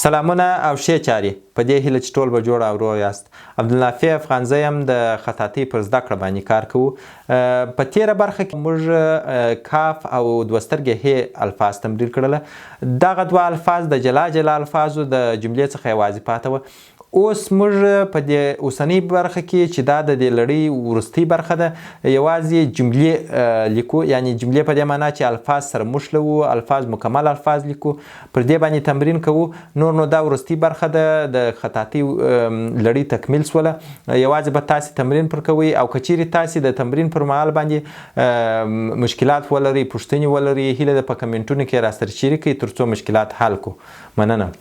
سلامونه او ښې چارې په دې هیله چې ټول به جوړ او روغ یاست. عبدالنافع افغان زه یم د خطاطۍ پر زده کړه باندې کار کوو. په تیره برخه کې موږ کاف او دوه سترګې ه الفاظ تمرین کړل. دغه دوه الفاظ د جلا جلا الفاظو د جملې څخه یوازې پاته وه. اوس موږ په دې اوسنۍ برخه کې چې دا د دې لړۍ وروستۍ برخه ده یوازې جملې لیکو، یعنی جملې په دې معنا چې الفاظ سره موښلوو، الفاظ مکمل الفاظ لیکو، پر دې باندې تمرین کوو. نو دا وروستۍ برخه ده د خطاطۍ لړۍ تکمیل سوله. یوازې به تاسې تمرین پر کوئ او که چیرې تاسې د تمرین پر مهال باندې مشکلات ولرئ، پوښتنې ولرئ، هیله ده په کمنټونو کې راسره شریک کړئ تر څو مشکلات حل کړو. مننه.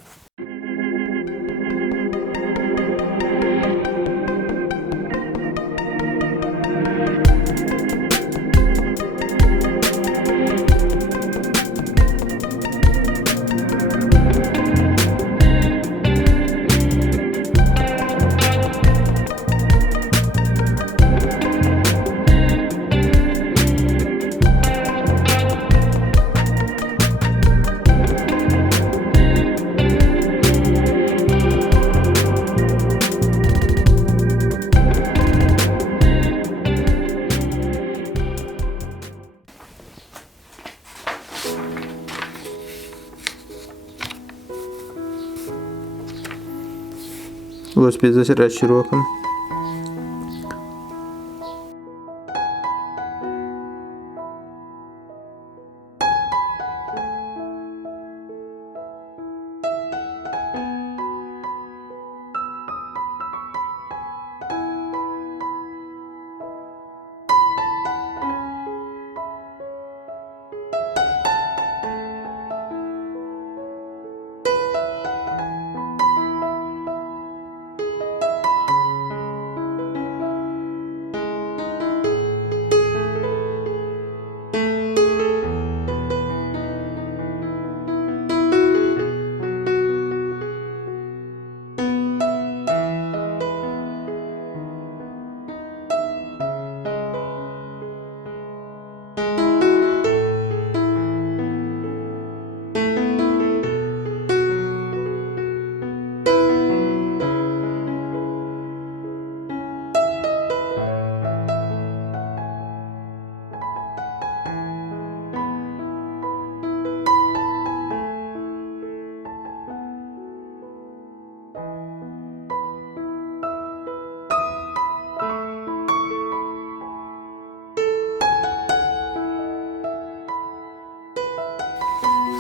اوس به زه را شروع کړم.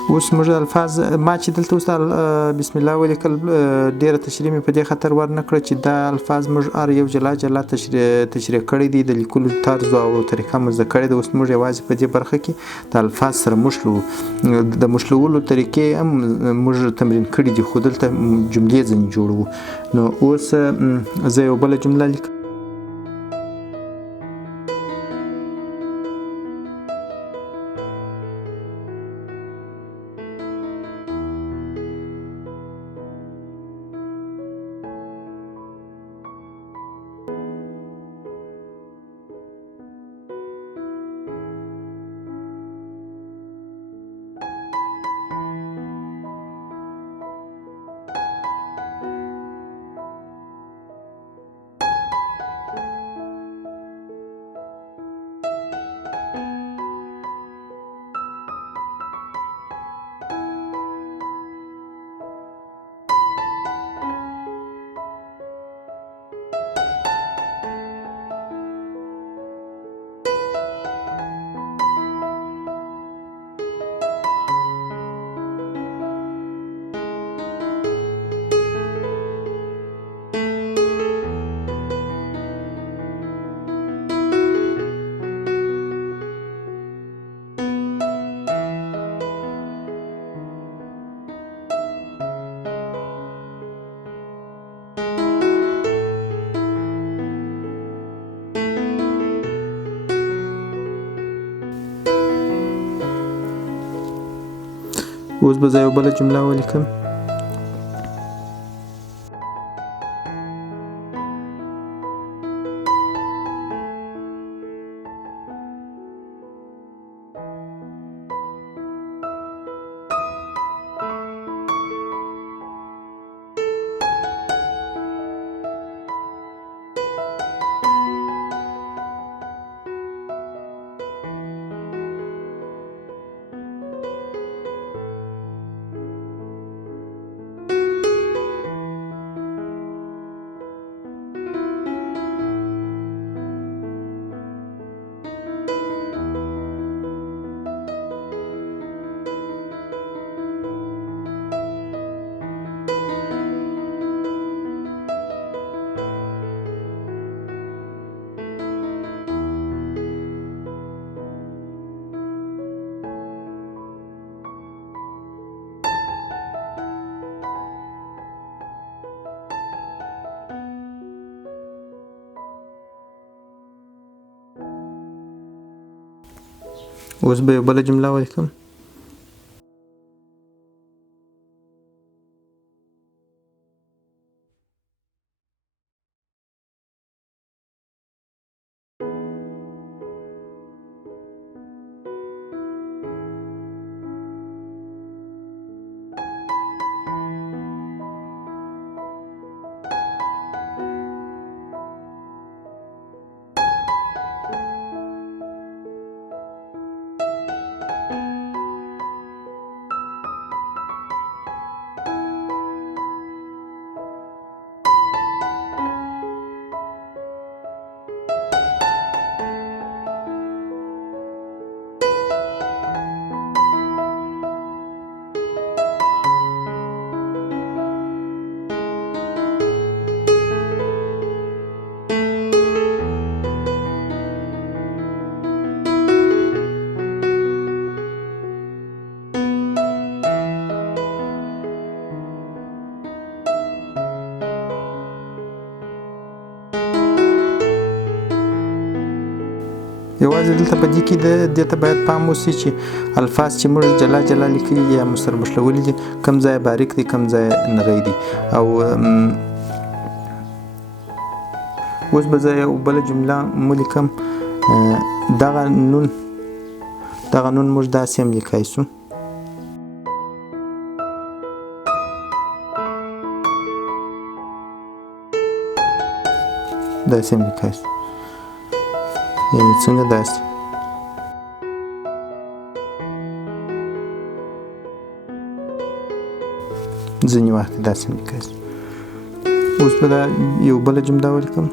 اوس موږ الفاظ ما چې دلته اوس بسم الله ولیکل ډیره تشریح مې په دې خاطر ورنه کړه چې دا الفاظ موږ هر یو جلا جلا تشریح کړي دي، د لیکلو طرز او طریقه مو زده کړې ده. اوس موږ یوازې په دې برخه کې د الفاظ سره موښلو، د موښلولو طریقې هم موږ تمرین کړي دي، خو دلته جملې ځینې جوړوو. نو اوس زه یو بله جمله لیکم. اوس به زه یو بله جمله ولیکم. اوس به یو بله جمله ولیکم. یوازې دلته په دې کې دې ته باید پام وشي چې الفاظ چې موږ جلا جلا لیکلي دي یا موږ سره نښلولي دي، کوم ځای باریک دی کوم ځای نری دی. او اوس به زه یو بله جمله ولیکم. دغه نون موږ داسې هم لیکای شو. داسې هم لیکای شو، یعنې څنګه داسې. ځینې وخت داسې هم لیکای شو. اوس به دا یو بله جمله ولیکم.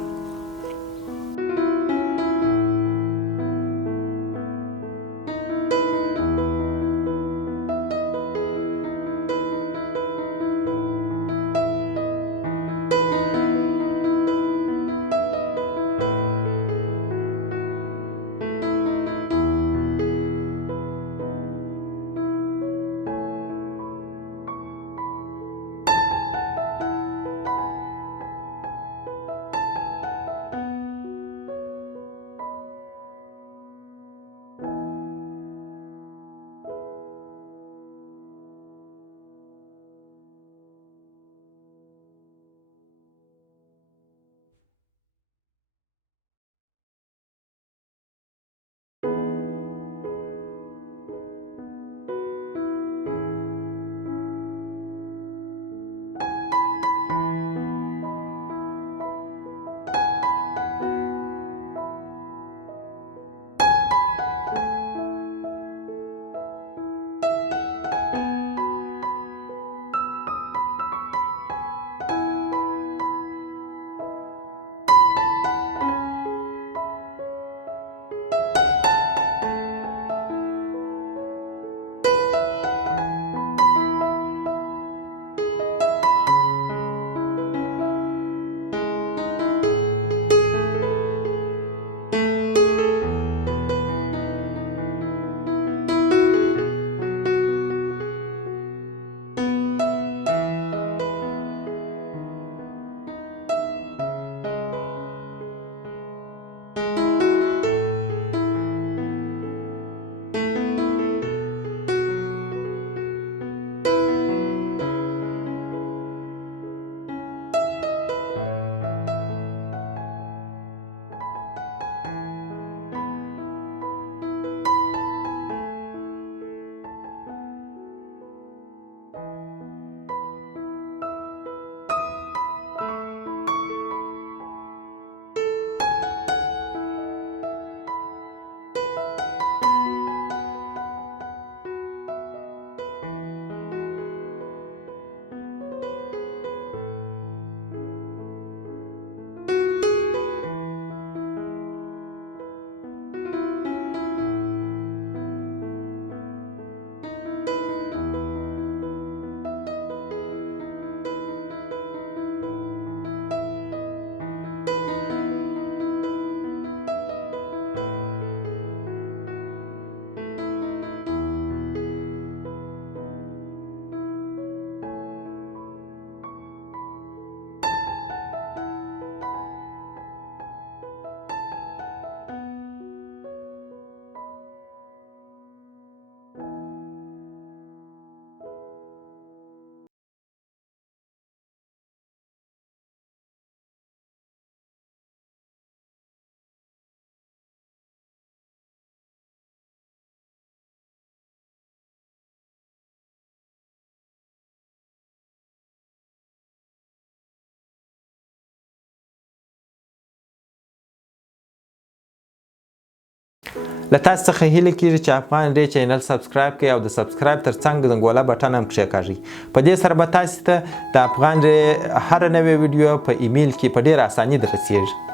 له تاسو څخه هیله کیږي چې افغان ری چینل سبسکرایب کړئ او د سبسکرایب ترڅنګ د زنګوله بټن هم کښېکاږئ. په دې سره به تاسو ته د افغان ری هر نوې ویډیو په ایمیل کې په ډېره اساني دررسیږي.